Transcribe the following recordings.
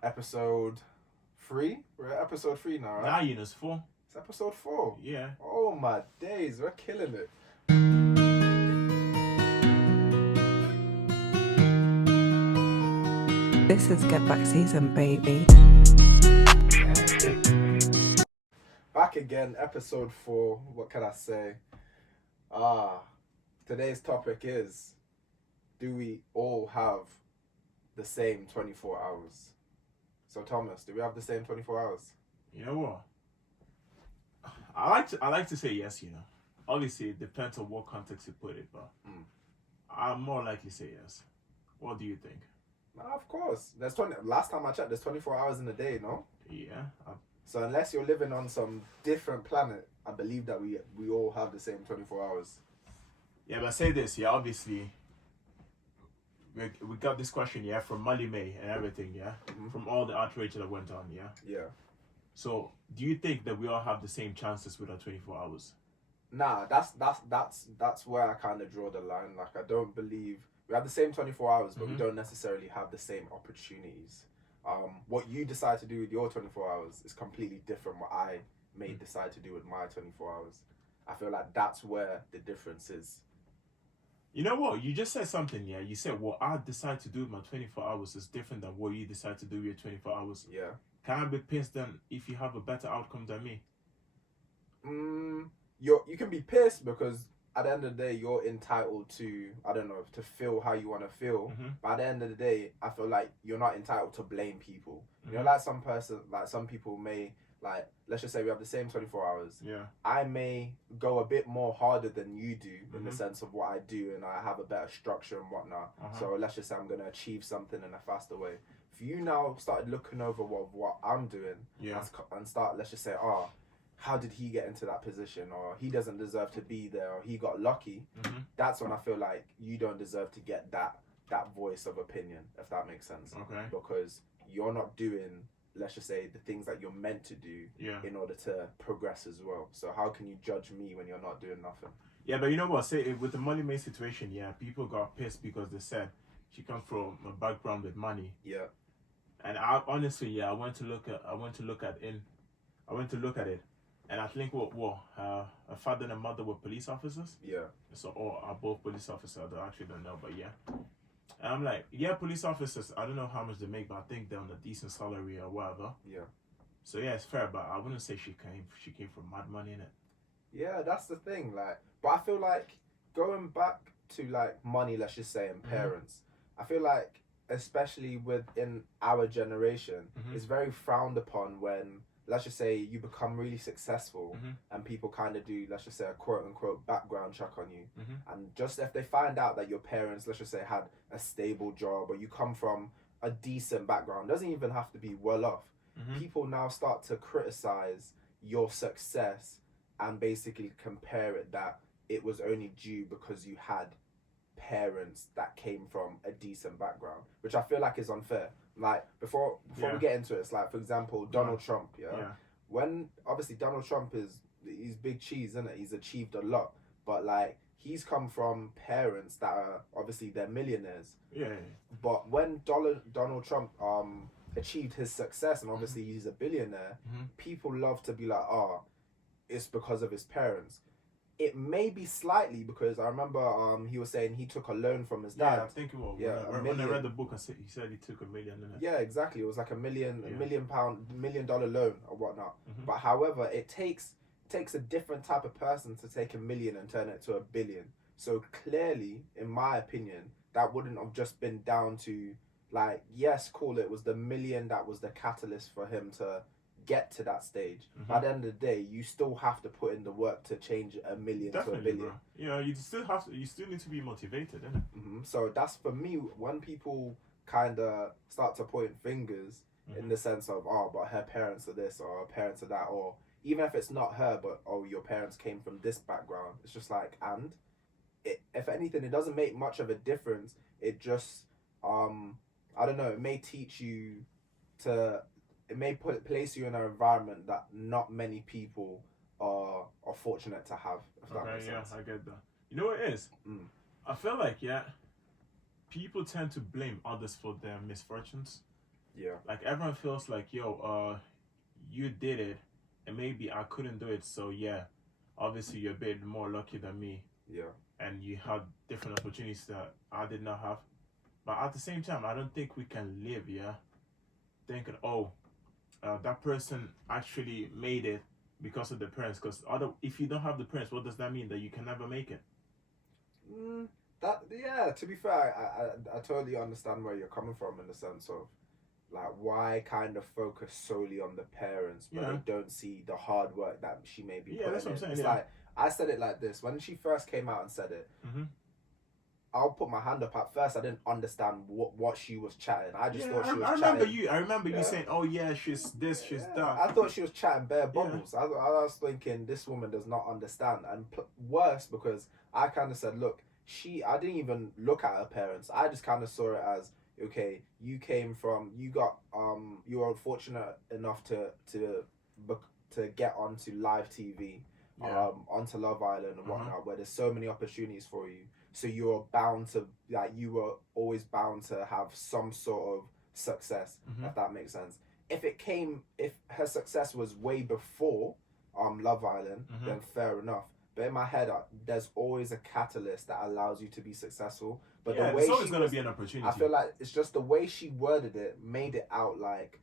Episode 3? We're at episode 3 now, Nah, right? it's 4. It's episode 4. Yeah. Oh my days, we're killing it. This is Get Back Season, baby. Back again, episode 4. What can I say? Today's topic is, do we all have the same 24 hours? So Thomas, do we have the same 24 hours? You know what? I like to say yes, Obviously, it depends on what context you put it, but I'm more likely to say yes. What do you think? Nah, of course. There's 20. Last time I checked, there's 24 hours in a day, no? Yeah. So unless you're living on some different planet, I believe that we all have the same 24 hours. Yeah, but say this, obviously, we got this question, from Molly Mae and everything, from all the outrage that went on, Yeah. So, do you think that we all have the same chances with our 24 hours? Nah, that's where I kind of draw the line. Like, I don't believe we have the same 24 hours, but we don't necessarily have the same opportunities. What you decide to do with your 24 hours is completely different what I may decide to do with my 24 hours. I feel like that's where the difference is. You know what? You just said something, You said what I decide to do with my 24 hours is different than what you decide to do with your 24 hours. Yeah. Can I be pissed then if you have a better outcome than me? You can be pissed because at the end of the day, you're entitled to, I don't know, to feel how you want to feel. But at the end of the day, I feel like you're not entitled to blame people. You know, like some people may, like, let's just say we have the same 24 hours. Yeah. I may go a bit more harder than you do in the sense of what I do, and I have a better structure and whatnot. So let's just say I'm going to achieve something in a faster way. If you now started looking over what I'm doing and start, let's just say, how did he get into that position, or he doesn't deserve to be there, or he got lucky, that's when I feel like you don't deserve to get that voice of opinion, if that makes sense. Okay. Because you're not doing, let's just say, the things that you're meant to do in order to progress as well. So how can you judge me when you're not doing nothing? Yeah, but you know what? Say with the Molly Mae situation, people got pissed because they said she comes from a background with money. Yeah. And I honestly, I went to look at it, and I think her father and mother were police officers. Yeah. So, or are both police officers? I actually don't know, but yeah. And I'm like, police officers. I don't know how much they make, but I think they're on a decent salary or whatever. Yeah. So yeah, it's fair, but I wouldn't say she came from mad money in it. Yeah, that's the thing. Like, but I feel like going back to like money, let's just say, and parents. I feel like, especially within our generation, it's very frowned upon when, let's just say, you become really successful and people kind of do, let's just say, a quote unquote background check on you. And just if they find out that your parents, let's just say, had a stable job, or you come from a decent background, doesn't even have to be well off. People now start to criticize your success and basically compare it that it was only due because you had parents that came from a decent background, which I feel like is unfair. Like, before we get into it, it's like, for example, Donald Trump, when obviously Donald Trump he's big cheese, isn't it? He's achieved a lot, but like, he's come from parents that are obviously, they're millionaires. But when Donald Trump achieved his success, and obviously he's a billionaire, people love to be like, it's because of his parents. It may be slightly because I remember he was saying he took a loan from his dad. Yeah, I think it was. When I read the book, he said he took $1 million in it. Yeah, exactly. It was like $1 million loan or whatnot. But however, it takes a different type of person to take $1 million and turn it to $1 billion. So clearly, in my opinion, that wouldn't have just been down to, like, yes, cool, it was the $1 million that was the catalyst for him to get to that stage. But at the end of the day, you still have to put in the work to change $1 million to $1 billion. Bro. Yeah, you still need to be motivated, innit? So that's, for me, when people kind of start to point fingers in the sense of, but her parents are this, or her parents are that, or even if it's not her, but your parents came from this background, it's just like, and if anything, it doesn't make much of a difference. It just I don't know, it may teach you to, it may place you in an environment that not many people are fortunate to have, if that makes sense. I get that. You know what it is? I feel like, people tend to blame others for their misfortunes. Yeah. Like everyone feels like, yo, you did it, and maybe I couldn't do it. So yeah, obviously you're a bit more lucky than me, Yeah. and you had different opportunities that I did not have. But at the same time, I don't think we can live, thinking, that person actually made it because of the parents. Because if you don't have the parents, what does that mean? That you can never make it? To be fair, I totally understand where you're coming from in the sense of like why kind of focus solely on the parents, but they don't see the hard work that she may be putting that's what I'm in. saying. It's like I said it like this when she first came out and said it. I'll put my hand up. At first, I didn't understand what she was chatting. I just thought she was chatting. I remember you saying, "Oh yeah, she's this, she's that." I thought she was chatting bare bubbles. I was thinking this woman does not understand, and worse because I kind of said, "Look, I didn't even look at her parents. I just kind of saw it as okay. You were fortunate enough to get onto live TV, onto Love Island and whatnot, where there's so many opportunities for you." So you were always bound to have some sort of success, if that makes sense. If her success was way before Love Island, then fair enough. But in my head, there's always a catalyst that allows you to be successful. But the way there's always going to be an opportunity. I feel like it's just the way she worded it made it out like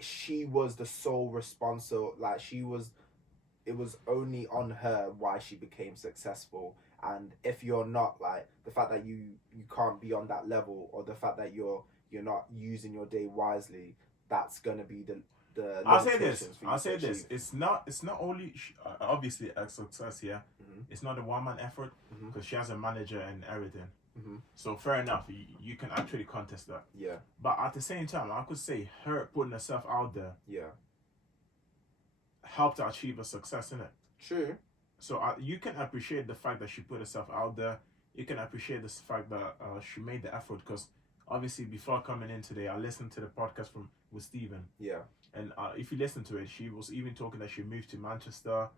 she was the sole responsible. Like it was only on her why she became successful. And if you're not, like the fact that you can't be on that level, or the fact that you're not using your day wisely, that's gonna be the I'll say this. It's not only obviously a success here. It's not a one-man effort because she has a manager and everything. So fair enough, you can actually contest that. Yeah. But at the same time, I could say her putting herself out there. Yeah. Helped to achieve a success in it. True. So you can appreciate the fact that she put herself out there. You can appreciate the fact that she made the effort, because obviously before coming in today, I listened to the podcast with Stephen. Yeah. And if you listen to it, she was even talking that she moved to Manchester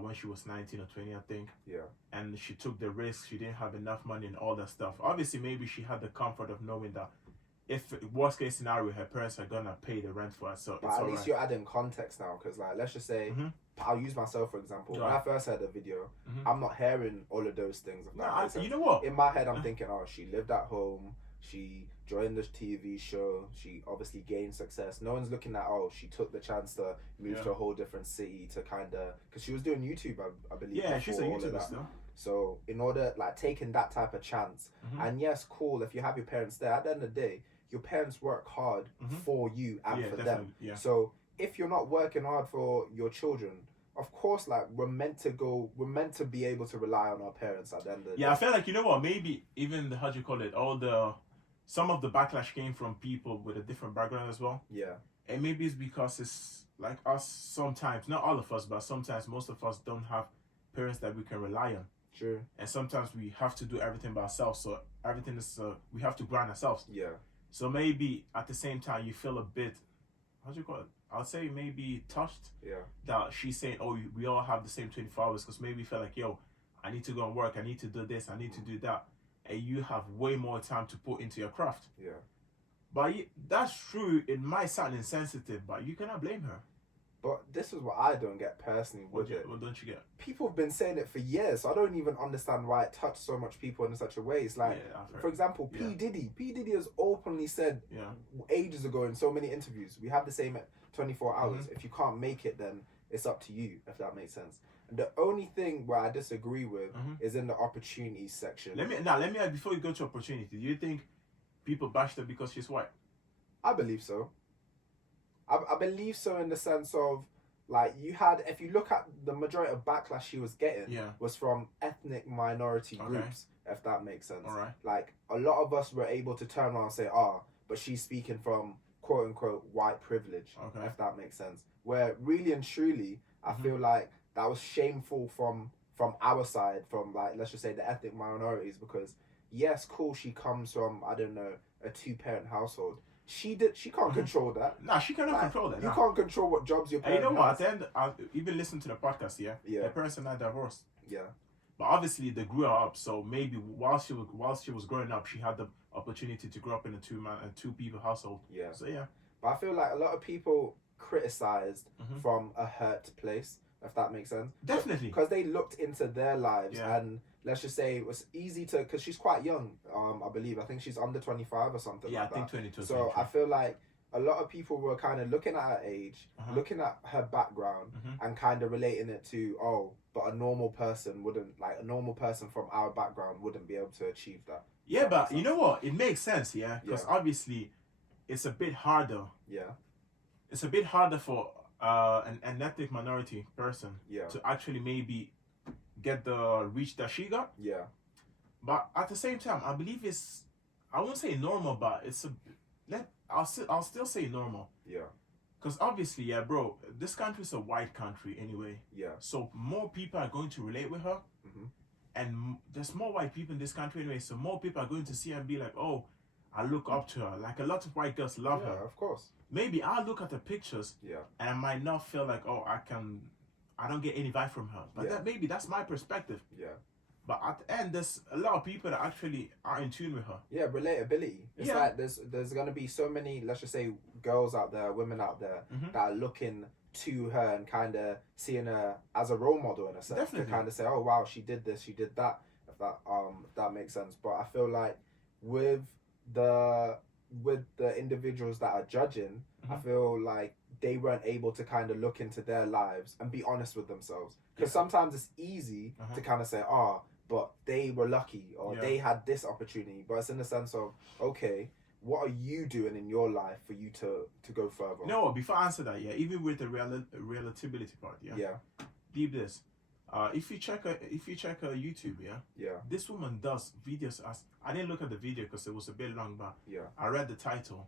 when she was 19 or 20, I think. Yeah. And she took the risk. She didn't have enough money and all that stuff. Obviously, maybe she had the comfort of knowing that if worst case scenario, her parents are gonna pay the rent for her. So but at least you're adding context now, because like let's just say I'll use myself for example. When I first heard the video, I'm not hearing all of those things. You know what? In my head, I'm thinking, oh, she lived at home. She joined the TV show. She obviously gained success. No one's looking at, oh, she took the chance to move to a whole different city to kind of, because she was doing YouTube, I believe. Yeah, she's a YouTuber still. So in order, like taking that type of chance, and yes, cool, if you have your parents there, at the end of the day, your parents work hard for you and for them. Yeah. So if you're not working hard for your children, of course, like we're meant to be able to rely on our parents at the end of the day. I feel like, you know what, maybe even how do you call it, some of the backlash came from people with a different background as well. Yeah. And maybe it's because it's like us sometimes, not all of us, but sometimes most of us don't have parents that we can rely on. True. And sometimes we have to do everything by ourselves. So everything is, we have to grind ourselves. Yeah. So maybe at the same time you feel a bit, how do you call it? I'll say maybe touched. Yeah. That she's saying, oh, we all have the same 24 hours, because maybe you feel like, yo, I need to go and work, I need to do this, I need to do that. And you have way more time to put into your craft. Yeah. But that's true. It might sound insensitive, but you cannot blame her. But this is what I don't get personally with it. What don't you get? People have been saying it for years, so I don't even understand why it touched so much people in such a way. It's like, for example, P. Diddy has openly said ages ago in so many interviews, we have the same 24 hours. If you can't make it, then it's up to you, if that makes sense. And the only thing where I disagree with is in the opportunities section. Let me add, before you go to opportunity, do you think people bashed her because she's white? I believe so. I believe so in the sense of, like, if you look at the majority of backlash she was getting was from ethnic minority groups, if that makes sense. All right. Like, a lot of us were able to turn around and say, but she's speaking from quote unquote white privilege, if that makes sense. Where really and truly, I feel like that was shameful from our side, from, like, let's just say the ethnic minorities, because yes, cool, she comes from, I don't know, a 2-parent household. She can't control that. Nah, she cannot control that. You can't control what jobs your parents have. You know what? At the end, I even listened to the podcast. Her parents are not divorced. Yeah. But obviously they grew her up, so maybe while she was growing up, she had the opportunity to grow up in a two people household. Yeah. So yeah. But I feel like a lot of people criticized Mhm. from a hurt place, if that makes sense. Definitely. Because they looked into their lives, Yeah. and let's just say it was easy to, because she's quite young, I believe. I think she's under 25 or something Yeah, like I think that. 22. So 23. I feel like a lot of people were kind of looking at her age, looking at her background, and kind of relating it to, oh, but a normal person wouldn't, like a normal person from our background wouldn't be able to achieve that. Yeah, That but makes you know sense. what? It makes sense, yeah, because obviously it's a bit harder. Yeah. It's a bit harder for an ethnic minority person Yeah. to actually maybe get the reach that she got. Yeah. But at the same time, I believe it's, I won't say normal, but it's I'll still say normal. Yeah. Because obviously, yeah, bro, this country is a white country anyway. Yeah. So more people are going to relate with her. Mm-hmm. And there's more white people in this country anyway. So more people are going to see her and be like, oh, I look up to her. Like a lot of white girls love her. Yeah, of course. Maybe I'll look at the pictures. Yeah. And I might not feel like, oh, I don't get any vibe from her. But maybe that's my perspective. Yeah. But at the end, there's a lot of people that actually are in tune with her. Yeah, relatability. It's like there's gonna be so many, let's just say, girls out there, women out there that are looking to her and kind of seeing her as a role model in a sense. Definitely. To kind of say, oh wow, she did this, she did that. If that makes sense. But I feel like with the individuals that are judging, I feel like they weren't able to kind of look into their lives and be honest with themselves. Because sometimes it's easy to kind of say, but they were lucky, or they had this opportunity. But it's in the sense of, okay, what are you doing in your life for you to go further? No, before I answer that, even with the relatability part, deep this. If you check her YouTube, this woman does videos. As I didn't look at the video because it was a bit long, but I read the title,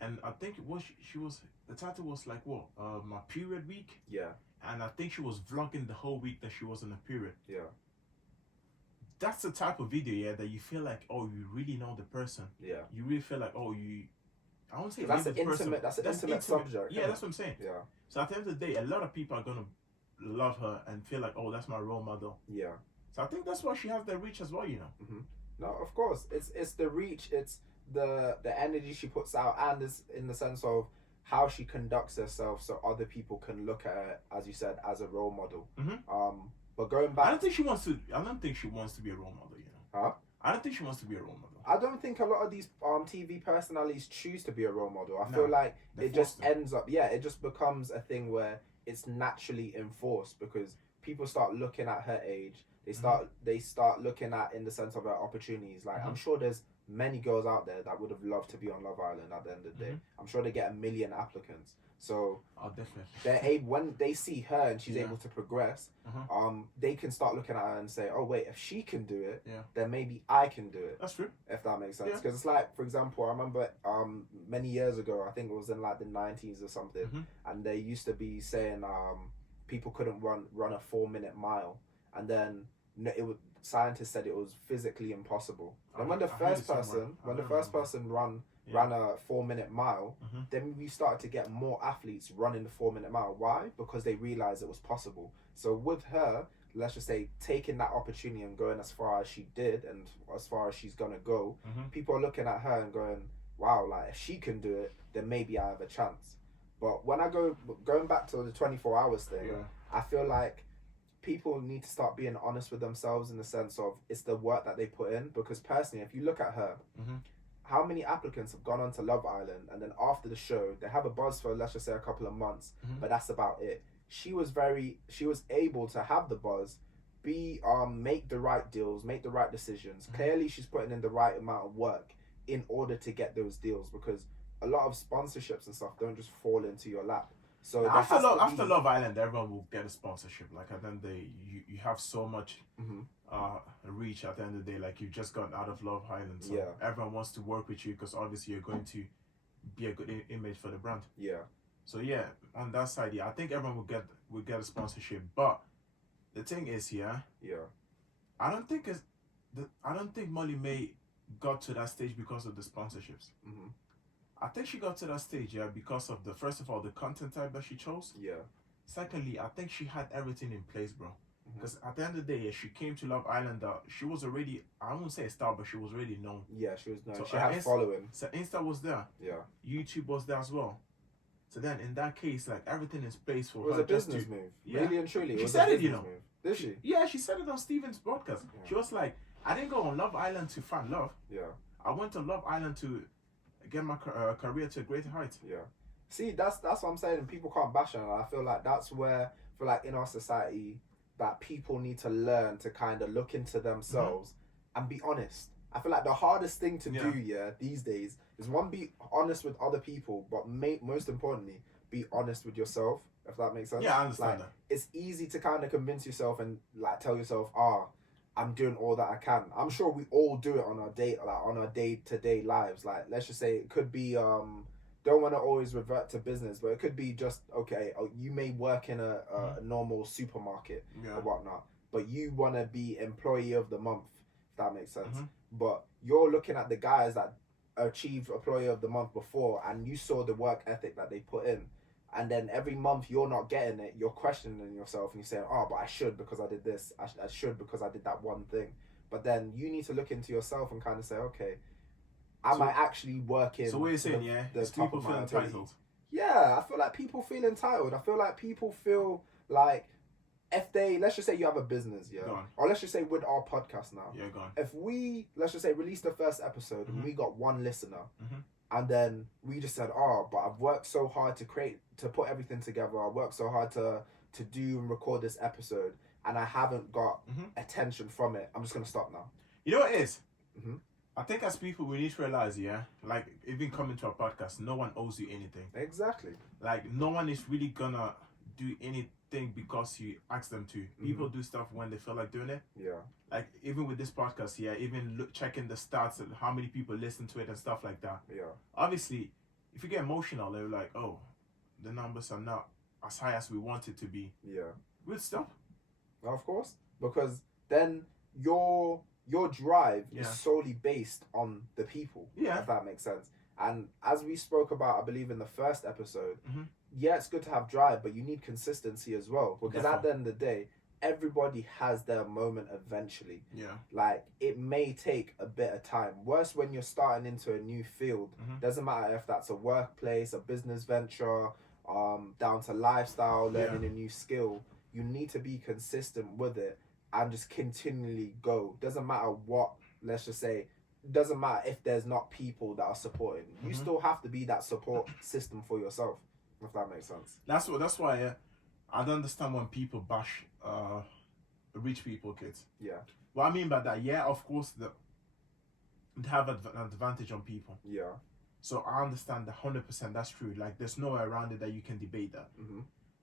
and I think it was the title was like what my period week, and I think she was vlogging the whole week that she was in a period. That's the type of video that you feel like, oh, you really know the person. You really feel like, oh, I won't say that's an intimate. That's an intimate subject. Yeah, that's what I'm saying. Yeah. So at the end of the day, a lot of people are gonna love her and feel like, oh, that's my role model. Yeah. So I think that's why she has the reach as well, you know. Mm-hmm. No, of course, it's the reach, it's the energy she puts out, and it's in the sense of how she conducts herself, so other people can look at her, as you said, as a role model. But going back, I don't think she wants to be a role model, you know. Huh? I don't think she wants to be a role model. I don't think a lot of these TV personalities choose to be a role model. I feel like it just ends up, it just becomes a thing where it's naturally enforced because people start looking at her age. They start looking at, in the sense of her opportunities. Like I'm sure there's many girls out there that would have loved to be on Love Island at the end of the day. I'm sure they get 1 million applicants. So definitely. they're able, when they see her and she's able to progress, they can start looking at her and say, oh wait, if she can do it, then maybe I can do it. That's true. If that makes sense. Because it's like, for example, I remember many years ago, I think it was in like the 90s or something, and they used to be saying people couldn't run a 4-minute mile, and then scientists said it was physically impossible. And when the first person ran a 4-minute mile, then we started to get more athletes running the 4-minute mile. Why? Because they realized it was possible. So with her, let's just say, taking that opportunity and going as far as she did and as far as she's gonna go, people are looking at her and going, wow, like if she can do it, then maybe I have a chance. But when going back to the 24 hours thing, I feel like people need to start being honest with themselves in the sense of it's the work that they put in. Because personally, if you look at her, how many applicants have gone on to Love Island, and then after the show they have a buzz for, let's just say, a couple of months, but that's about it. She was able to have the buzz, make the right deals, make the right decisions. Clearly she's putting in the right amount of work in order to get those deals, because a lot of sponsorships and stuff don't just fall into your lap. So after Love Island, everyone will get a sponsorship. Like at the end of the day, you have so much reach at the end of the day. Like you've just gotten out of Love Island, so everyone wants to work with you because obviously you're going to be a good image for the brand. So on that side, I think everyone will get a sponsorship. But the thing is, I don't think Molly Mae got to that stage because of the sponsorships. I think she got to that stage, because of first of all, the content type that she chose. Secondly, I think she had everything in place, bro. Because at the end of the day, she came to Love Island. She was already, I won't say a star, but she was already known. Yeah, she was known. So she had following. So Insta was there. Yeah. YouTube was there as well. So then in that case, like everything is placed for her. It was a business move. Yeah. Really and truly. She said it, you know. Move. Did she? Yeah, she said it on Steven's podcast. Yeah. She was like, I didn't go on Love Island to find love. Yeah. I went to Love Island to get my career to a greater height. Yeah. See, that's what I'm saying. People can't bash on it. I feel like that's where, I feel like in our society, that people need to learn to kind of look into themselves and be honest. I feel like the hardest thing to do, these days is one, be honest with other people, but most importantly, be honest with yourself. If that makes sense. Yeah, I understand that. It's easy to kind of convince yourself and like tell yourself, I'm doing all that I can. I'm sure we all do it on our day-to-day lives. Like, let's just say it could be don't want to always revert to business, but it could be just you may work in a normal supermarket or whatnot, but you want to be employee of the month, if that makes sense. But you're looking at the guys that achieved employee of the month before, and you saw the work ethic that they put in. And then every month you're not getting it, you're questioning yourself and you're saying, but I should because I did this. I should because I did that one thing. But then you need to look into yourself and kind of say, okay, am I actually working? So what you're saying, is people feel entitled? Yeah, I feel like people feel entitled. I feel like people feel like if they, let's just say you have a business, or let's just say with our podcast now. Yeah, go on. If we, let's just say, release the first episode and we got one listener, and then we just said, but I've worked so hard to put everything together. I worked so hard to do and record this episode, and I haven't got attention from it. I'm just going to stop now. You know what it is? I think as people, we need to realize, like, even coming to our podcast, no one owes you anything. Exactly. Like, no one is really going to do anything because you ask them to. People do stuff when they feel like doing it. Yeah. Like, even with this podcast, even checking the stats and how many people listen to it and stuff like that. Yeah. Obviously, if you get emotional, they're like, the numbers are not as high as we want it to be. Yeah. We'll stop. Of course. Because then your drive is solely based on the people. Yeah. If that makes sense. And as we spoke about, I believe in the first episode, it's good to have drive, but you need consistency as well. Because at the end of the day, everybody has their moment eventually. Yeah. Like, it may take a bit of time. Worse when you're starting into a new field. Doesn't matter if that's a workplace, a business venture, down to lifestyle, learning a new skill. You need to be consistent with it and just continually go. Doesn't matter what, let's just say, doesn't matter if there's not people that are supporting. You still have to be that support system for yourself, if that makes sense. That's why I don't understand when people bash rich people kids. Yeah. What I mean by that, of course, they have an advantage on people. Yeah. So I understand 100%. That's true. Like, there's no way around it that you can debate that.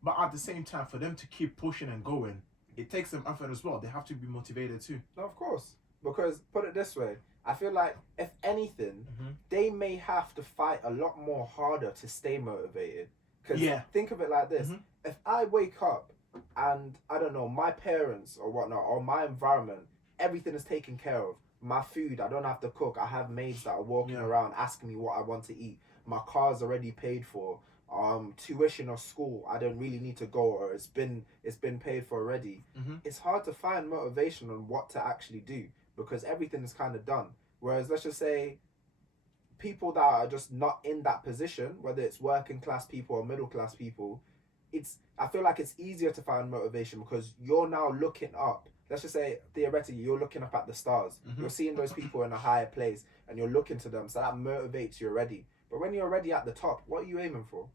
But at the same time, for them to keep pushing and going, it takes them effort as well. They have to be motivated too. No, of course. Because, put it this way, I feel like, if anything, they may have to fight a lot more harder to stay motivated. Because think of it like this. If I wake up and, I don't know, my parents or whatnot, or my environment, everything is taken care of. My food, I don't have to cook. I have maids that are walking around asking me what I want to eat. My car's already paid for. Tuition or school, I don't really need to go, or it's been paid for already. It's hard to find motivation on what to actually do because everything is kind of done. Whereas, let's just say, people that are just not in that position, whether it's working class people or middle class people, I feel like it's easier to find motivation because you're now looking up. Let's just say, theoretically, you're looking up at the stars. You're seeing those people in a higher place and you're looking to them, so that motivates you already. But when you're already at the top, what are you aiming for?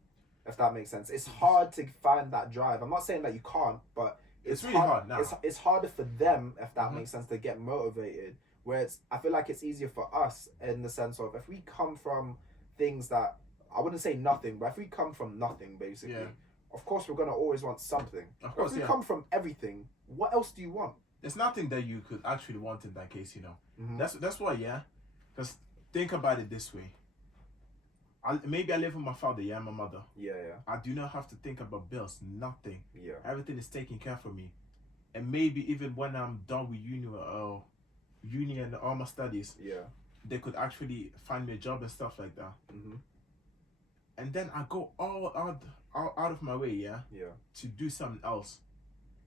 If that makes sense. It's hard to find that drive. I'm not saying that you can't, but it's really hard now. It's harder for them, if that makes sense, to get motivated. Where I feel like it's easier for us in the sense of, if we come from things that, I wouldn't say nothing, but if we come from nothing, basically, of course we're going to always want something. Of course, if we come from everything, what else do you want? There's nothing that you could actually want in that case, That's why, because think about it this way. Maybe I live with my father, my mother. Yeah. I do not have to think about bills, nothing. Yeah. Everything is taken care for me. And maybe even when I'm done with uni and all my studies, they could actually find me a job and stuff like that. And then I go all out of my way, to do something else.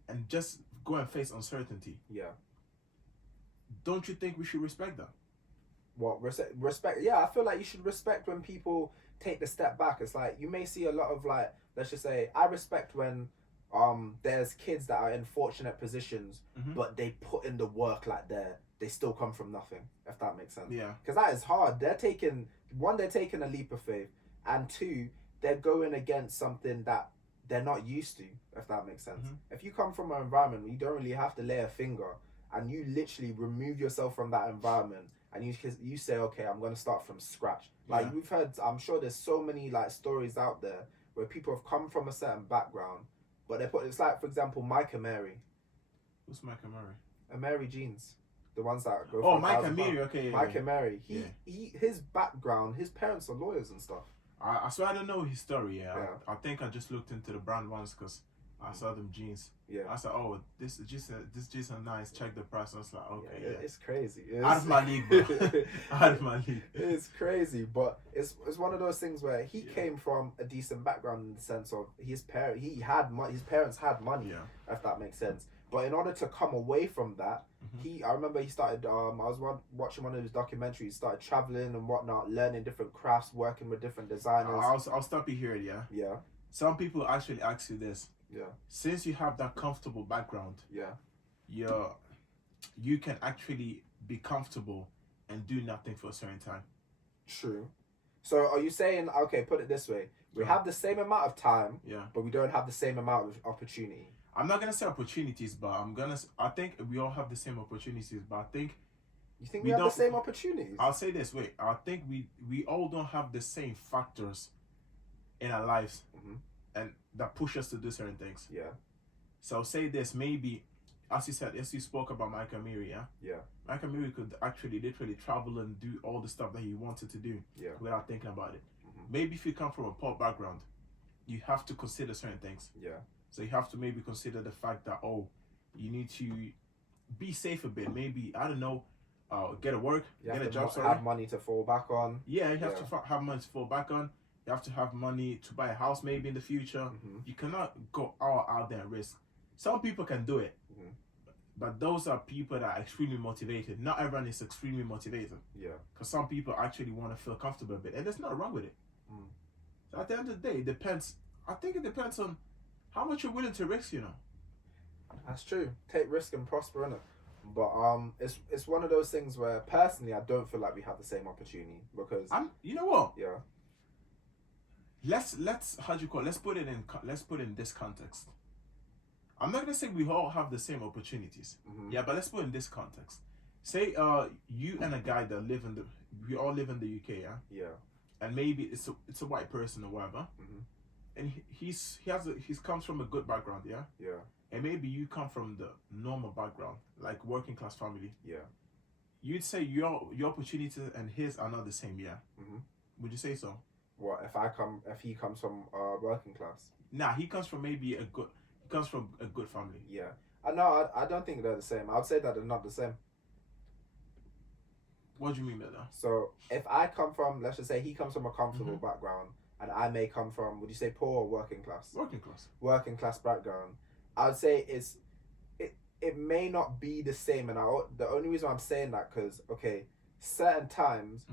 And just go and face uncertainty. Yeah. Don't you think we should respect that? What respect? Yeah, I feel like you should respect when people take the step back. It's like you may see a lot of like, let's just say, I respect when there's kids that are in fortunate positions, but they put in the work, like they still come from nothing, if that makes sense. Yeah. Because that is hard. They're taking a leap of faith, and two, they're going against something that they're not used to, if that makes sense. If you come from an environment where you don't really have to lay a finger, and you literally remove yourself from that environment, and you say, okay, I'm going to start from scratch. Like we've heard, I'm sure there's so many like stories out there where people have come from a certain background, but it's like, for example, Mike and Mary. Who's Mike and Mary? And Mary Jeans. The ones that go. Oh, Mike and Mary, okay. Mike and Mary. His background, his parents are lawyers and stuff. I swear I don't know his story. Yeah. I think I just looked into the brand once because I saw them jeans. Yeah. I said, oh, this jeans are nice. Check the price. I was like, okay. Yeah. It's crazy. Out of my league, bro. Out of my league. It's crazy, but it's one of those things where he came from a decent background in the sense of his parents had money. Yeah. If that makes sense. But in order to come away from that, I remember he started. I was watching one of his documentaries. He started traveling and whatnot, learning different crafts, working with different designers. I'll stop you here. Yeah. Yeah. Some people actually ask you this. Yeah. Since you have that comfortable background. Yeah. You can actually be comfortable and do nothing for a certain time. True. So are you saying, okay, put it this way, we have the same amount of time, but we don't have the same amount of opportunity? I'm not gonna say opportunities, but I think we all have the same opportunities, but I think you think we have the same opportunities? I'll say this, wait, I think we all don't have the same factors in our lives and that push us to do certain things. Yeah. So say this, maybe as you spoke about Mike and Mary, Mike and Mary could actually literally travel and do all the stuff that he wanted to do without thinking about it. Maybe if you come from a poor background, you have to consider certain things. Yeah. So you have to maybe consider the fact that, you need to be safe a bit. Maybe, I don't know, get a work, get a job. Have money to fall back on. Yeah, you have to have money to fall back on. You have to have money to buy a house maybe in the future. You cannot go all out there and risk. Some people can do it, but those are people that are extremely motivated. Not everyone is extremely motivated. Yeah. Because some people actually want to feel comfortable a bit, and there's nothing wrong with it. So at the end of the day, it depends. I think it depends on how much you're willing to risk, That's true. Take risk and prosper, innit? But it's one of those things where personally I don't feel like we have the same opportunity because you know what? Yeah. Let's how do you call it? Let's put it in this context. I'm not gonna say we all have the same opportunities. Yeah, but let's put it in this context. Say you and a guy that we all live in the UK, yeah? Yeah. And maybe it's a white person or whatever. And he comes from a good background, yeah? Yeah. And maybe you come from the normal background, like working class family. Yeah. You'd say your opportunities and his are not the same, yeah? Would you say so? What if he comes from working class? Nah, he comes from a good family. Yeah. I don't think they're the same. I'd say that they're not the same. What do you mean by that? So if I come from, let's just say he comes from a comfortable background, and I may come from, would you say poor or working class? Working class. Working class background. I would say it may not be the same, and the only reason I'm saying that because certain times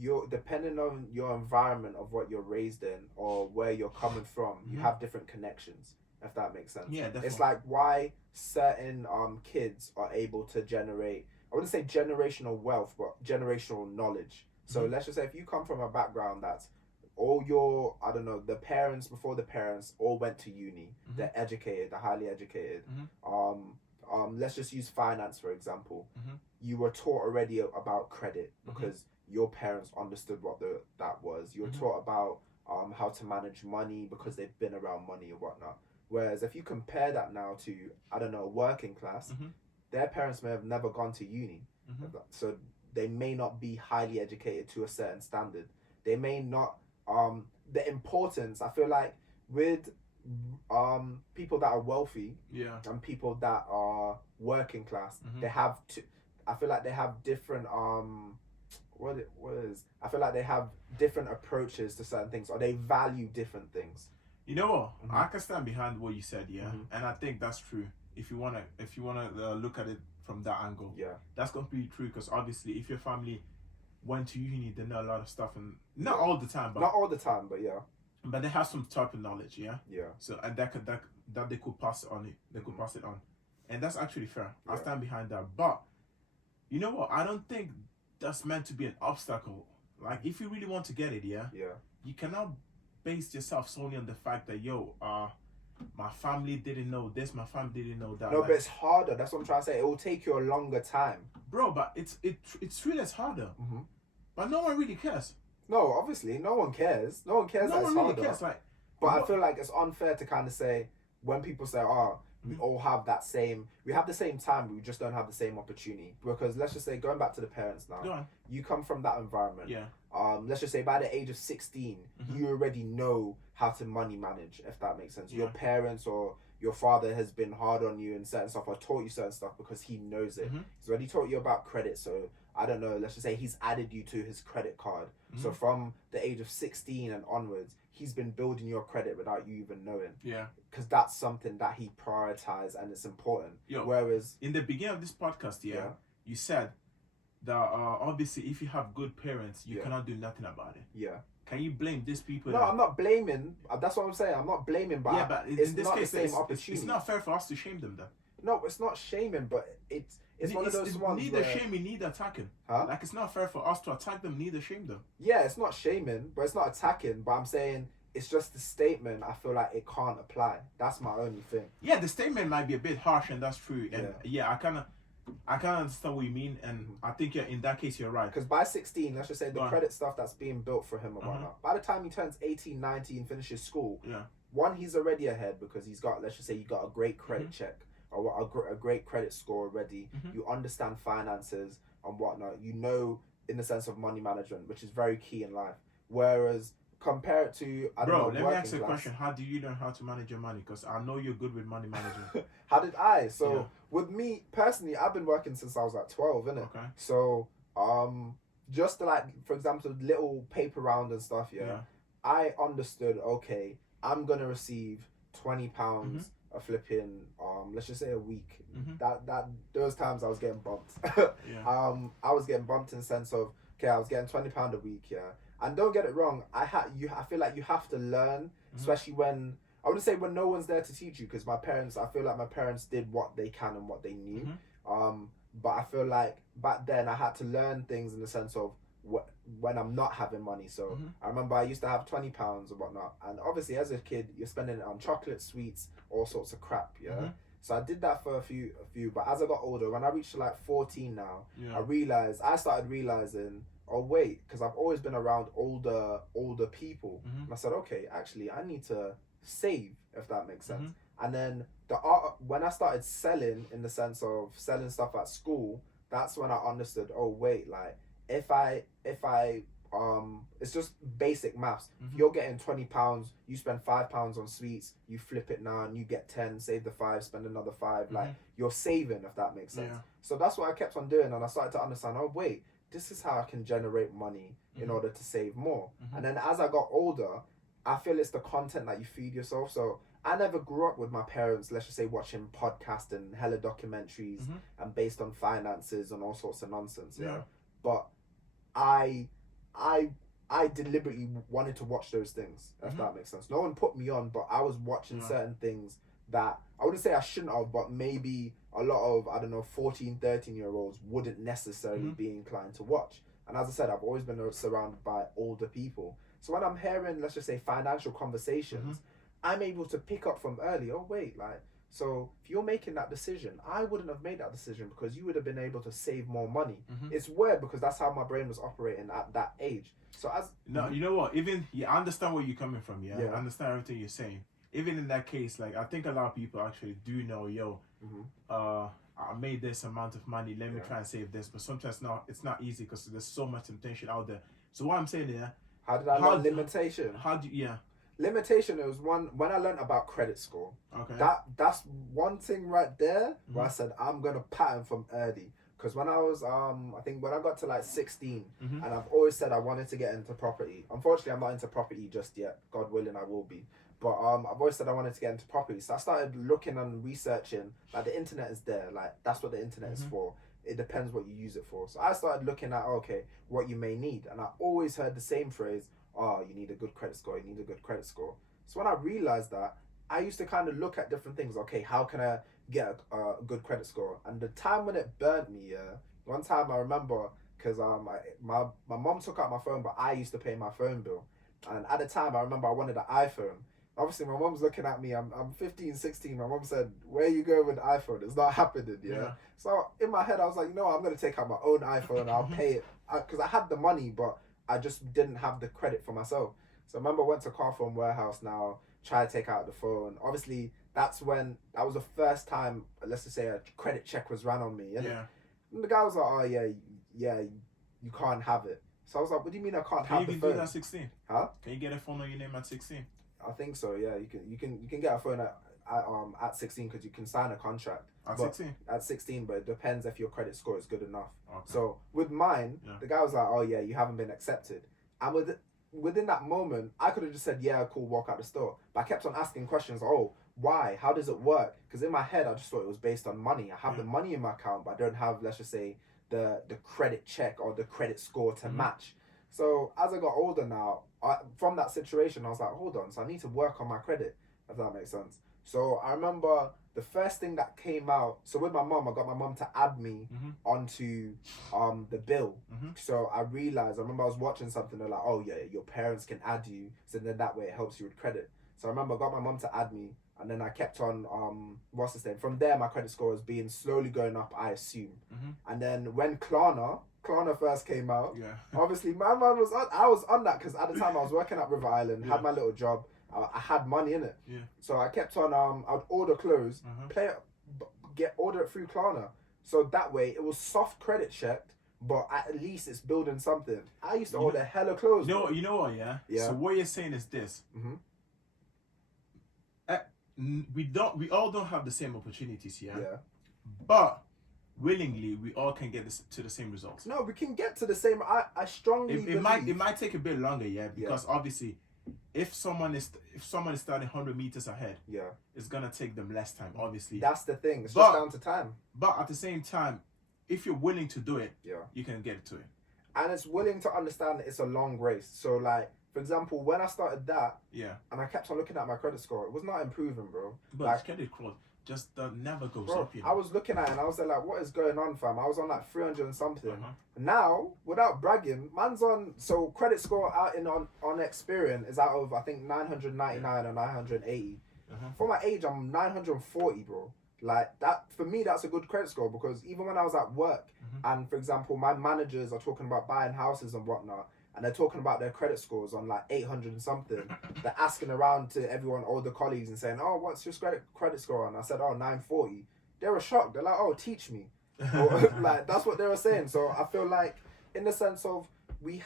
you're depending on your environment of what you're raised in or where you're coming from, you have different connections. If that makes sense. Yeah, definitely. It's like why certain kids are able to generate, I wouldn't say generational wealth, but generational knowledge. So let's just say if you come from a background that's all your, I don't know, the parents before the parents all went to uni. They're educated, they're highly educated. Let's just use finance for example. You were taught already about credit because your parents understood what that was. You were taught about how to manage money because they've been around money and whatnot. Whereas if you compare that now to, I don't know, working class, their parents may have never gone to uni. So they may not be highly educated to a certain standard. They may not, the importance, I feel like with people that are wealthy and people that are working class, they have to, I feel like they have different, I feel like they have different approaches to certain things, or they value different things. You know what? I can stand behind what you said, yeah? And I think that's true. if you wanna look at it from that angle. Yeah. That's completely true, because obviously if your family went to uni, they know a lot of stuff, and not all the time, but not all the time, but yeah. But they have some type of knowledge, yeah. Yeah. So and that they could pass it on. They could pass it on, and that's actually fair. I stand behind that. But you know what? I don't think that's meant to be an obstacle. Like, if you really want to get it, yeah, you cannot base yourself solely on the fact that my family didn't know this, my family didn't know that. No, like, but it's harder. That's what I'm trying to say. It will take you a longer time, bro. But it's really as harder. Mm-hmm. But no one really cares. No, obviously, no one cares. No one cares. No one really cares. Like, but I feel like it's unfair to kind of say, when people say, "Oh, we all have we have the same time, we just don't have the same opportunity." Because let's just say, going back to the parents now, you come from that environment. Yeah. Let's just say by the age of 16, you already know how to money manage, if that makes sense. Your parents or your father has been hard on you and certain stuff, or taught you certain stuff because he knows it. He's already taught you about credit, so I don't know, let's just say he's added you to his credit card. So from the age of 16 and onwards, he's been building your credit without you even knowing. Yeah. Because that's something that he prioritized and it's important. Whereas in the beginning of this podcast, you said that obviously if you have good parents, you cannot do nothing about it. Yeah. Can you blame these people? No, I'm not blaming. That's what I'm saying. I'm not blaming, but but it's in this not case, the same opportunity. It's not fair for us to shame them, then. No, it's not shaming, but it's one of those ones. Neither shaming, neither attacking. Like, it's not fair for us to attack them, neither shame them. Yeah, it's not shaming, but it's not attacking. But I'm saying it's just the statement. I feel like it can't apply. That's my only thing. Yeah, the statement might be a bit harsh, and that's true. And I kind of understand what you mean, and I think in that case you're right. Because by 16, let's just say the credit stuff that's being built for him and whatnot, by the time he turns 18, 19, finishes school, one, he's already ahead because he's got, let's just say, you got a great credit check or a great credit score already. You understand finances and whatnot. You know, in the sense of money management, which is very key in life. Whereas compare it to, I don't know, let me ask you a question. How do you learn how to manage your money? Because I know you're good with money management. How did I? So with me personally, I've been working since I was like 12, innit? Okay. So just to, like, for example, little paper round and stuff, I understood, okay, I'm gonna receive £20 a flipping let's just say a week. That those times I was getting bumped. I was getting bumped in the sense of, okay, I was getting £20 a week, and don't get it wrong, I feel like you have to learn, especially when, I wouldn't say when no one's there to teach you, because I feel like my parents did what they can and what they knew. But I feel like back then I had to learn things in the sense of when I'm not having money. So I remember I used to have £20 and whatnot, and obviously as a kid you're spending it on chocolate, sweets, all sorts of crap. So I did that for a few, but as I got older, when I reached like 14 now, I started realizing, oh wait, because I've always been around older people, and I said, okay, actually I need to save, if that makes sense. And then when I started selling, in the sense of selling stuff at school, that's when I understood, oh wait, like if I it's just basic maths. If you're getting £20, you spend £5 on sweets, you flip it now and you get 10, save the 5, spend another 5, like you're saving, if that makes sense. So that's what I kept on doing, and I started to understand, oh wait, this is how I can generate money in order to save more. And then as I got older, I feel it's the content that you feed yourself. So I never grew up with my parents, let's just say, watching podcasts and hella documentaries and based on finances and all sorts of nonsense. But I deliberately wanted to watch those things, if that makes sense. No one put me on, but I was watching certain things that I wouldn't say I shouldn't have, but maybe a lot of, I don't know, 14, 13-year-olds wouldn't necessarily be inclined to watch. And as I said, I've always been surrounded by older people. So when I'm hearing, let's just say, financial conversations, I'm able to pick up from early, oh wait, like, so if you're making that decision, I wouldn't have made that decision because you would have been able to save more money. It's weird because that's how my brain was operating at that age. So you know what? Even I understand where you're coming from. I understand everything you're saying. Even in that case, like, I think a lot of people actually do know, I made this amount of money, let me try and save this. But sometimes it's not easy because there's so much temptation out there. So what I'm saying here, how did I learn limitation? How do you, Limitation, it was when I learned about credit score. Okay. That's one thing right there where I said I'm gonna pattern from early. Because when I was I think when I got to like 16, and I've always said I wanted to get into property. Unfortunately, I'm not into property just yet. God willing, I will be. But I've always said I wanted to get into property, so I started looking and researching. Like the internet is there, like that's what the internet is for. It depends what you use it for. So I started looking at what you may need, and I always heard the same phrase: "Oh, you need a good credit score. You need a good credit score." So when I realized that, I used to kind of look at different things. Okay, how can I get a good credit score? And the time when it burnt me, one time I remember because my mom took out my phone, but I used to pay my phone bill. And at the time, I remember I wanted an iPhone. Obviously, my mom's looking at me. I'm 15, 16. My mom said, "Where you going with the iPhone? It's not happening." Yeah. So in my head, I was like, I'm going to take out my own iPhone. I'll pay it because I had the money, but I just didn't have the credit for myself. So I remember I went to Car Phone Warehouse now, tried to take out the phone. Obviously, that was the first time, let's just say, a credit check was ran on me. Yeah. And the guy was like, "Oh, yeah, you can't have it." So I was like, "What do you mean I can't have the phone?" Can you do that at 16? Huh? Can you get a phone on your name at 16? I think so. Yeah, you can get a phone at 16 because you can sign a contract At 16? At 16, but it depends if your credit score is good enough. Okay. So with mine, the guy was like, "Oh yeah, you haven't been accepted," and within that moment, I could have just said, "Yeah, cool, walk out the store." But I kept on asking questions. Oh, why? How does it work? Because in my head, I just thought it was based on money. I have the money in my account, but I don't have, let's just say, the credit check or the credit score to match. So as I got older now, from that situation, I was like, hold on, so I need to work on my credit, if that makes sense. So I remember the first thing that came out, so with my mom, I got my mom to add me onto the bill. So I remember I was watching something, they're like, "Oh yeah, your parents can add you, so then that way it helps you with credit." So I remember I got my mom to add me, and then I kept on, what's the name? From there, my credit score was being slowly going up, I assume. And then when Klarna first came out, obviously my man I was on that because at the time I was working at River Island, had my little job, I had money in it. So I kept on, I'd order clothes, order it through Klarna. So that way it was soft credit checked, but at least it's building something. I used to order hella clothes. You know what, yeah? So what you're saying is this. We all don't have the same opportunities, yeah? But willingly, we all can get to the same results. No, we can get to the same. I strongly believe. It might take a bit longer, yeah, because obviously, if someone is starting 100 meters ahead, it's gonna take them less time. Obviously, that's the thing. It's just down to time. But at the same time, if you're willing to do it, you can get to it. And it's willing to understand that it's a long race. So like, for example, when I started that, and I kept on looking at my credit score, it was not improving, bro. But like, credit score just never goes bro, up. You know? I was looking at it and I was like, what is going on, fam? I was on like 300 and something. Now, without bragging, man's on, so credit score out on Experian is out of, I think, 999 or 980. For my age, I'm 940, bro. Like that, for me, that's a good credit score because even when I was at work and, for example, my managers are talking about buying houses and whatnot, and they're talking about their credit scores on like 800 and something. They're asking around to everyone, all the colleagues, and saying, "Oh, what's your credit score on?" I said, "Oh, 940. They were shocked. They're like, "Oh, teach me." Or, like that's what they were saying. So I feel like, in the sense of we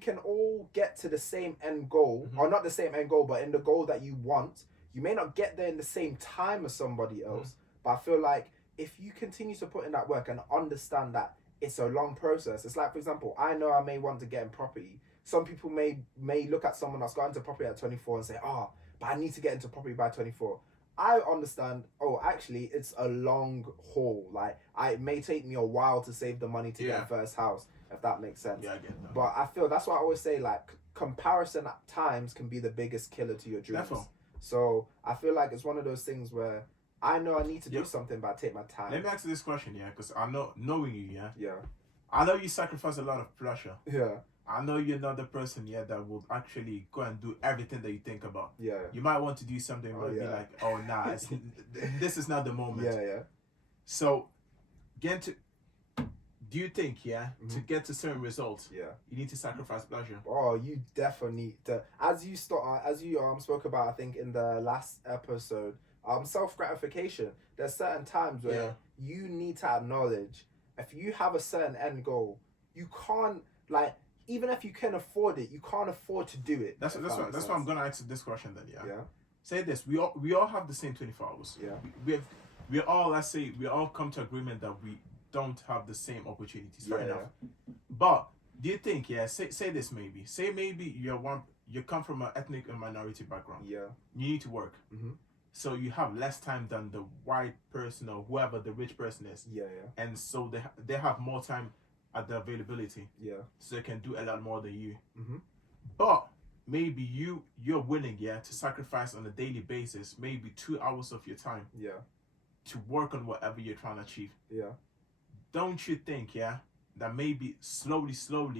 can all get to the same end goal, or not the same end goal, but in the goal that you want. You may not get there in the same time as somebody else, but I feel like if you continue to put in that work and understand that it's a long process. It's like, for example, I know I may want to get in property. Some people may look at someone that's got into property at 24 and say, "Oh, but I need to get into property by 24. I understand, actually, it's a long haul. Like, it may take me a while to save the money to get a first house, if that makes sense. Yeah, I get that. But I feel that's why I always say, like, comparison at times can be the biggest killer to your dreams. Definitely. So I feel like it's one of those things where I know I need to do something, but I take my time. Let me ask you this question, because I know, knowing you, Yeah. I know you sacrifice a lot of pleasure. Yeah. I know you're not the person, that would actually go and do everything that you think about. Yeah. You might want to do something, but be like, "Oh, nah, this is not the moment." Yeah. So, do you think, to get to certain results, you need to sacrifice pleasure? Oh, you definitely need to. As you spoke about, I think in the last episode, self-gratification. There's certain times where you need to acknowledge if you have a certain end goal, you can't, like, even if you can afford it, you can't afford to do it. That's why I'm gonna ask this question then. Yeah. Say this: we all have the same 24 hours. Yeah. We all, let's say, we all come to agreement that we don't have the same opportunities. Fair enough. But do you think, say this maybe. Say maybe you come from an ethnic and minority background. Yeah. You need to work. Mm-hmm. So you have less time than the white person or whoever the rich person is. Yeah, yeah. And so they have more time at the availability. Yeah. So they can do a lot more than you. Mm-hmm. But maybe you're willing, to sacrifice on a daily basis, maybe 2 hours of your time. Yeah. To work on whatever you're trying to achieve. Yeah. Don't you think, that maybe slowly,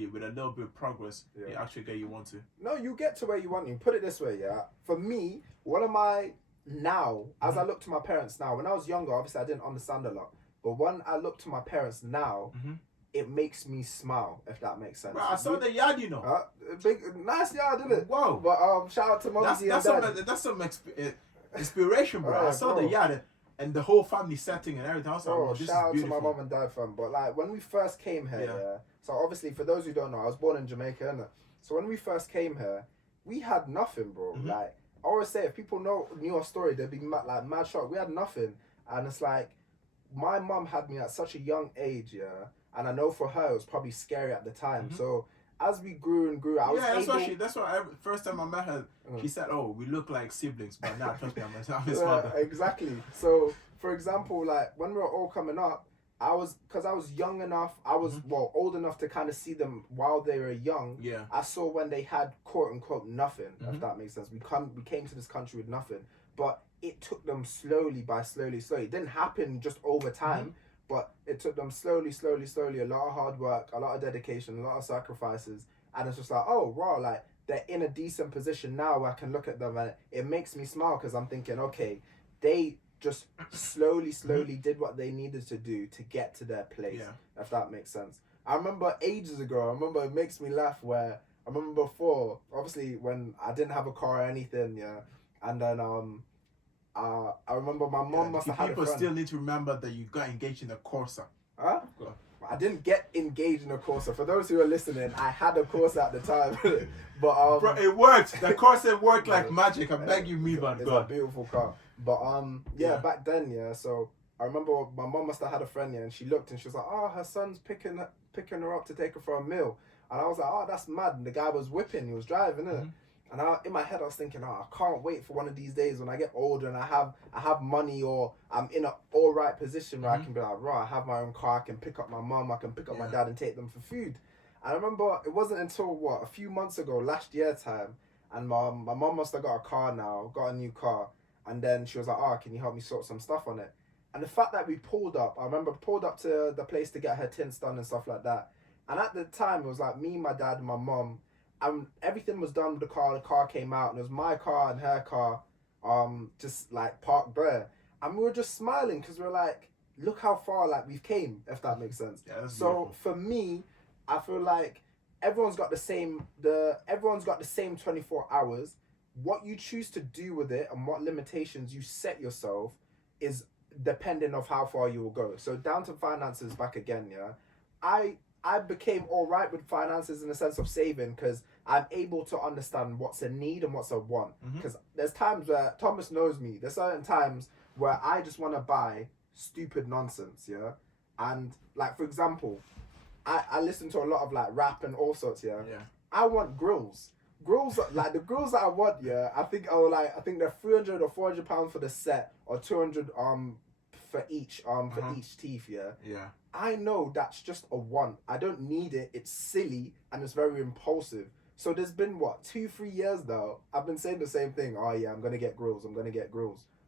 with a little bit of progress, you actually get you want to? No, you get to where you want. You put it this way, For me, one of my now, as I look to my parents now, when I was younger, obviously I didn't understand a lot, but when I look to my parents now, it makes me smile, if that makes sense. Bro, I saw the yard, big, nice yard, didn't it? Whoa. But shout out to Molly Mae and Dad. That's some inspiration, bro. I saw the yard and the whole family setting and everything. I was like, Bro, this shout out is to beautiful. my mom and dad, fam. But like when we first came here, so obviously for those who don't know, I was born in Jamaica, innit? So when we first came here, we had nothing, bro. Like I always say, if people knew our story, they'd be mad shocked. We had nothing, and it's like my mom had me at such a young age, and I know for her it was probably scary at the time. So as we grew and grew, I was that's why first time I met her, she said, "Oh, we look like siblings," but now trust me, I'm his mother. Exactly. So for example, like when we were all coming up, because I was young enough, I was old enough to kind of see them while they were young. Yeah. I saw when they had quote unquote nothing, if that makes sense. We came to this country with nothing, but it took them slowly. It didn't happen just over time, but it took them slowly. A lot of hard work, a lot of dedication, a lot of sacrifices, and it's just like, oh wow, like they're in a decent position now where I can look at them and it makes me smile because I'm thinking, okay, they just slowly did what they needed to do to get to their place, if that makes sense. I remember ages ago, it makes me laugh where I remember before, obviously when I didn't have a car or anything, and then I remember my mom must have had a friend. People still need to remember that you got engaged in a Corsa. Huh? I didn't get engaged in a Corsa. For those who are listening, I had a Corsa at the time. But bro, it worked. The Corsa worked like magic. I beg you, move on. It's a beautiful car. But back then, so I remember my mom must have had a friend, and she looked and she was like, oh, her son's picking her up to take her for a meal. And I was like, oh, that's mad. And the guy was whipping, he was driving, innit? And in my head I was thinking, oh, I can't wait for one of these days when I get older and I have money, or I'm in an all right position where I can be like, right, I have my own car, I can pick up my mum, I can pick up my dad and take them for food. And I remember it wasn't until a few months ago, last year time, and my mum must have got a car now, got a new car, and then she was like, oh, can you help me sort some stuff on it? And the fact that we pulled up to the place to get her tints done and stuff like that. And at the time it was like me, my dad and my mum, and everything was done with the car came out, and it was my car and her car just like parked there, and we were just smiling because we were like, look how far like we've came, if that makes sense. So beautiful. For me, I feel like everyone's got the same 24 hours. What you choose to do with it and what limitations you set yourself is dependent of how far you will go. So down to finances back again, I became all right with finances in the sense of saving because I'm able to understand what's a need and what's a want. Because there's times where, Thomas knows me, there's certain times where I just want to buy stupid nonsense, and like for example, I listen to a lot of like rap and all sorts, I want grills, like the grills that I want, I think they're 300 or 400 pounds for the set, or 200 for each teeth, I know that's just a want. I don't need it. It's silly and it's very impulsive. So there's been 2-3 years now I've been saying the same thing. Oh yeah, I'm gonna get grills.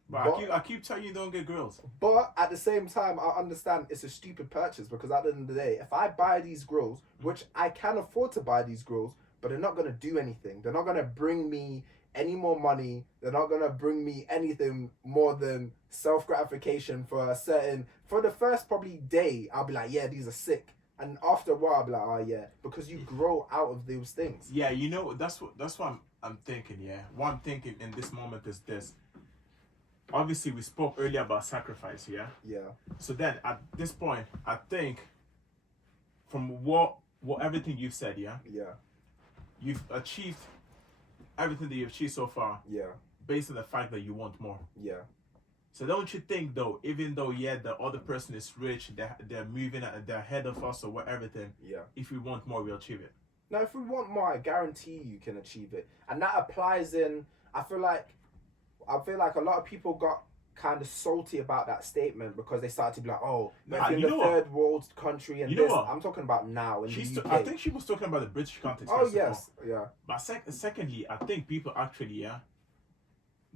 But I keep telling you don't get grills. But at the same time, I understand it's a stupid purchase because at the end of the day, if I buy these grills, which I can afford to buy these grills, but they're not gonna do anything. They're not gonna bring me any more money. They're not gonna bring me anything more than self-gratification for the first probably day. I'll be like, yeah, these are sick, and after a while I'll be like, oh yeah, because you grow out of those things. Yeah, that's what I'm thinking. What I'm thinking in this moment is this. Obviously we spoke earlier about sacrifice, so then at this point I think from what everything you've said, you've achieved everything that you've achieved so far, based on the fact that you want more. So don't you think though, even though the other person is rich, they're moving, they're ahead of us or what everything, if we want more, we'll achieve it. No, if we want more, I guarantee you can achieve it, and that applies in. I feel like a lot of people got kind of salty about that statement because they started to be like, oh, Nah, if you you're in know the what? third world country and You know this, what? I'm talking about now in the UK. I think she was talking about the British context. Oh first of all. yes, yeah. But secondly, I think people actually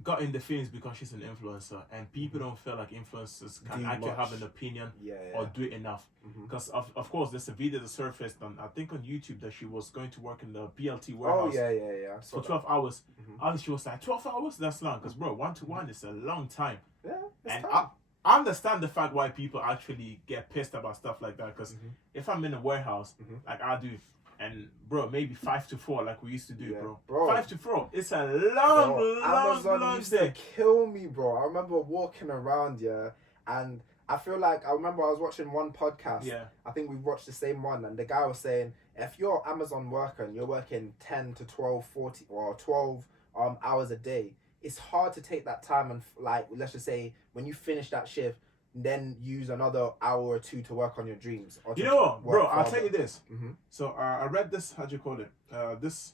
got in the feelings because she's an influencer, and people don't feel like influencers can Do actually much. have an opinion Yeah. or do it enough. Because of course there's a video that surfaced on, I think on YouTube, that she was going to work in the BLT warehouse. Oh yeah. For 12 hours. And she was like, 12 hours? That's long. Because bro, 1-to-1 is a long time. Yeah, it's And time. I understand the fact why people actually get pissed about stuff like that. Because if I'm in a warehouse, like I do, and bro, maybe 5 to 4, like we used to do, Yeah. bro. Bro. 5 to 4. It's a long Amazon used to day. kill me, bro. I remember walking around, and I feel like I remember I was watching one podcast. Yeah. I think we watched the same one, and the guy was saying if you're an Amazon worker and you're working 10 to 12, 40 or 12 hours a day, it's hard to take that time and like let's just say when you finish that shift, then use another hour or two to work on your dreams. Or You to know what, work bro? I'll further. tell you this. Mm-hmm. So I read this. How'd you call it? This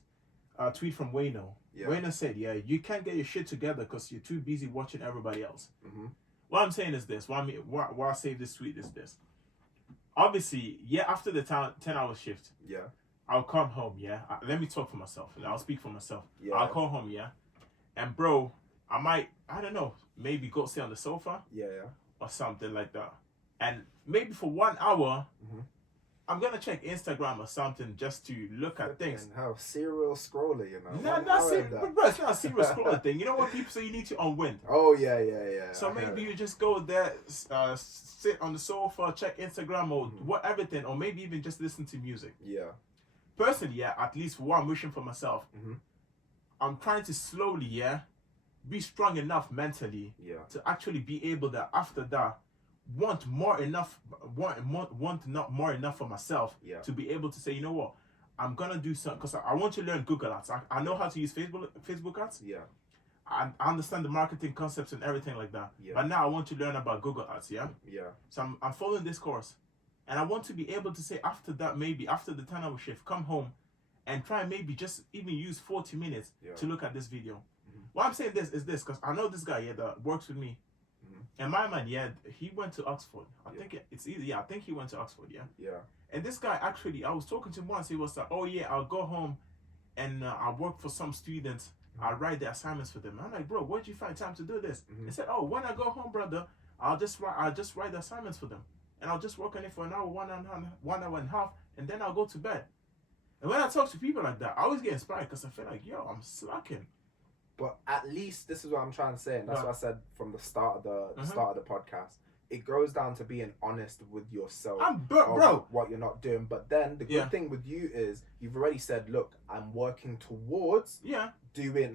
tweet from Wayno. Yeah. Wayno said, "Yeah, you can't get your shit together because you're too busy watching everybody else." Mm-hmm. What I'm saying is this. Why I save this tweet is this. Obviously, after the 10-hour shift, Yeah. I'll come home. Let me talk for myself. I'll speak for myself. Yeah. I'll come home. And bro, I don't know, maybe go sit on the sofa. Yeah. Or something like that. And maybe for 1 hour, Mm-hmm. I'm gonna check Instagram or something just to look at things. And how serial scroller, you know. No, bro, it's not a serious scrolling thing. You know what people say you need to unwind. Oh yeah. So I heard maybe it. you just go there, sit on the sofa, check Instagram or everything, or maybe even just listen to music. Yeah. Personally, at least what I'm wishing for myself, I'm trying to slowly, be strong enough mentally to actually be able to after that want more enough for myself to be able to say, you know what, I'm gonna do something because I want to learn Google Ads. I know how to use Facebook Ads. Yeah. I understand the marketing concepts and everything like that. Yeah. But now I want to learn about Google Ads. Yeah. So I'm following this course, and I want to be able to say after that, maybe after the 10-hour shift, come home and try maybe just even use 40 minutes to look at this video. Why I'm saying this is this because I know this guy that works with me. And my man, he went to Oxford. I think it's either, I think he went to Oxford, Yeah. And this guy actually, I was talking to him once. He was like, "Oh yeah, I'll go home, and I work for some students. I write the assignments for them." I'm like, "Bro, where'd you find time to do this?" He said, "Oh, when I go home, brother, I'll just write the assignments for them, and I'll just work on it for an hour, 1 hour and a half, and then I'll go to bed." And when I talk to people like that, I always get inspired because I feel like, yo, I'm slacking. But at least this is what I'm trying to say, and that's what I said from the start of the podcast. It goes down to being honest with yourself. Bro, what you're not doing. But then the good thing with you is you've already said, look, I'm working towards doing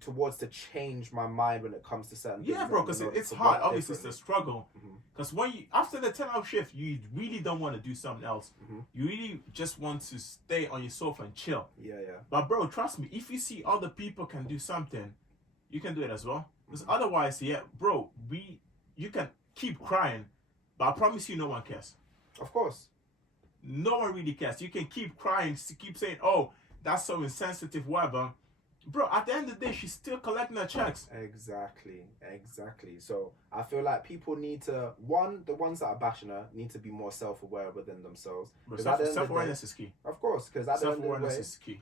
towards to change my mind when it comes to certain things. Yeah, bro, because it's hard. Obviously, it's a struggle. Because when you after the 10-hour shift, you really don't want to do something else. You really just want to stay on your sofa and chill. Yeah. But bro, trust me, if you see other people can do something, you can do it as well. Because otherwise, bro, you can keep crying, but I promise you, no one cares. Of course. No one really cares. You can keep crying, keep saying, "Oh, that's so insensitive," whatever. Bro, at the end of the day, she's still collecting her checks. Exactly. So I feel like people need to, the ones that are bashing her need to be more self-aware within themselves. Self-awareness is key. Of course, because at the end of the Self-awareness day, is key.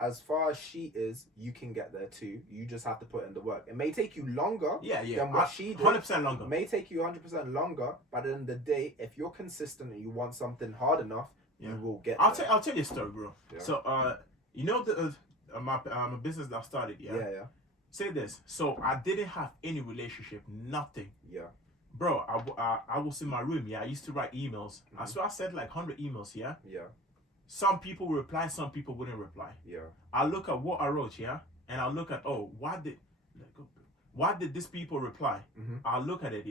as far as she is, you can get there too. You just have to put in the work. It may take you longer than what she did. 100% longer. It may take you 100% longer, but at the end of the day, if you're consistent and you want something hard enough, you will get there. I'll tell you a story, bro. Yeah. So, you know my business that I started, Yeah. Say this. So I didn't have any relationship, nothing. Yeah. Bro, I was in my room, I used to write emails. I swear I sent like 100 emails, Yeah. Some people would reply, some people wouldn't reply. Yeah. I look at what I wrote, and I look at, why did these people reply? I'll look at it,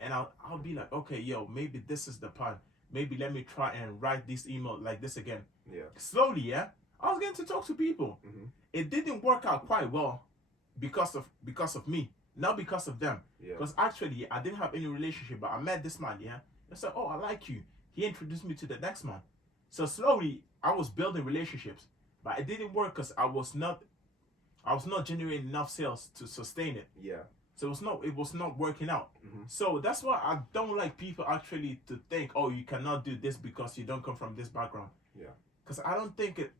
and I'll be like, okay, yo, maybe this is the part. Maybe let me try and write this email like this again. Yeah. Slowly, I was getting to talk to people. It didn't work out quite well because of me, not because of them. Because actually, I didn't have any relationship, but I met this man, I said, "Oh, I like you." He introduced me to the next man. So slowly, I was building relationships, but it didn't work because I was not generating enough sales to sustain it. Yeah. So it was not working out. Mm-hmm. So that's why I don't like people actually to think, oh, you cannot do this because you don't come from this background. Yeah. Because I don't think it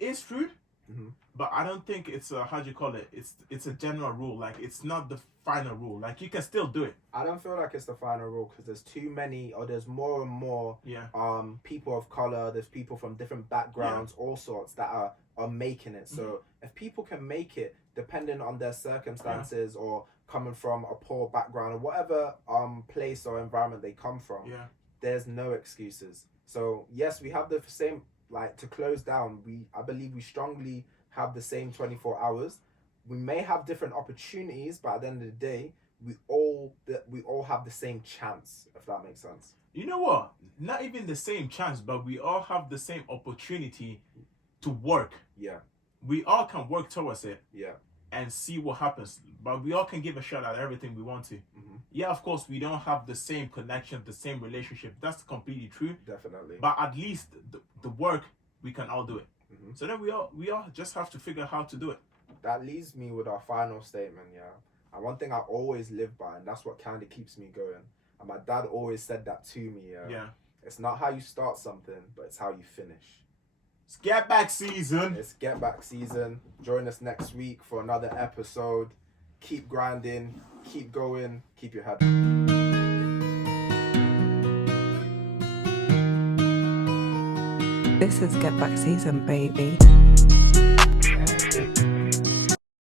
is true, Mm-hmm. but I don't think it's a, how do you call it? It's a general rule. Like, it's not the final rule. Like, you can still do it. I don't feel like it's the final rule because there's too many, or there's more and more people of color, there's people from different backgrounds, all sorts that are making it. So if people can make it, depending on their circumstances or coming from a poor background or whatever place or environment they come from, there's no excuses. So yes, we have the same, like, to close down, I believe we strongly have the same 24 hours. We may have different opportunities, but at the end of the day, we all have the same chance, if that makes sense. You know what? Not even the same chance, but we all have the same opportunity to work. Yeah. We all can work towards it. Yeah. And see what happens. But we all can give a shot at everything we want to. Mm-hmm. Yeah, of course, we don't have the same connection, the same relationship. That's completely true. Definitely. But at least the work, we can all do it. Mm-hmm. So then we all just have to figure out how to do it. That leaves me with our final statement, And one thing I always live by, and that's what kind of keeps me going. And my dad always said that to me, Yeah. It's not how you start something, but it's how you finish. It's get back season. It's get back season. Join us next week for another episode. Keep grinding, keep going, keep your head up. This is Get Back Season, baby.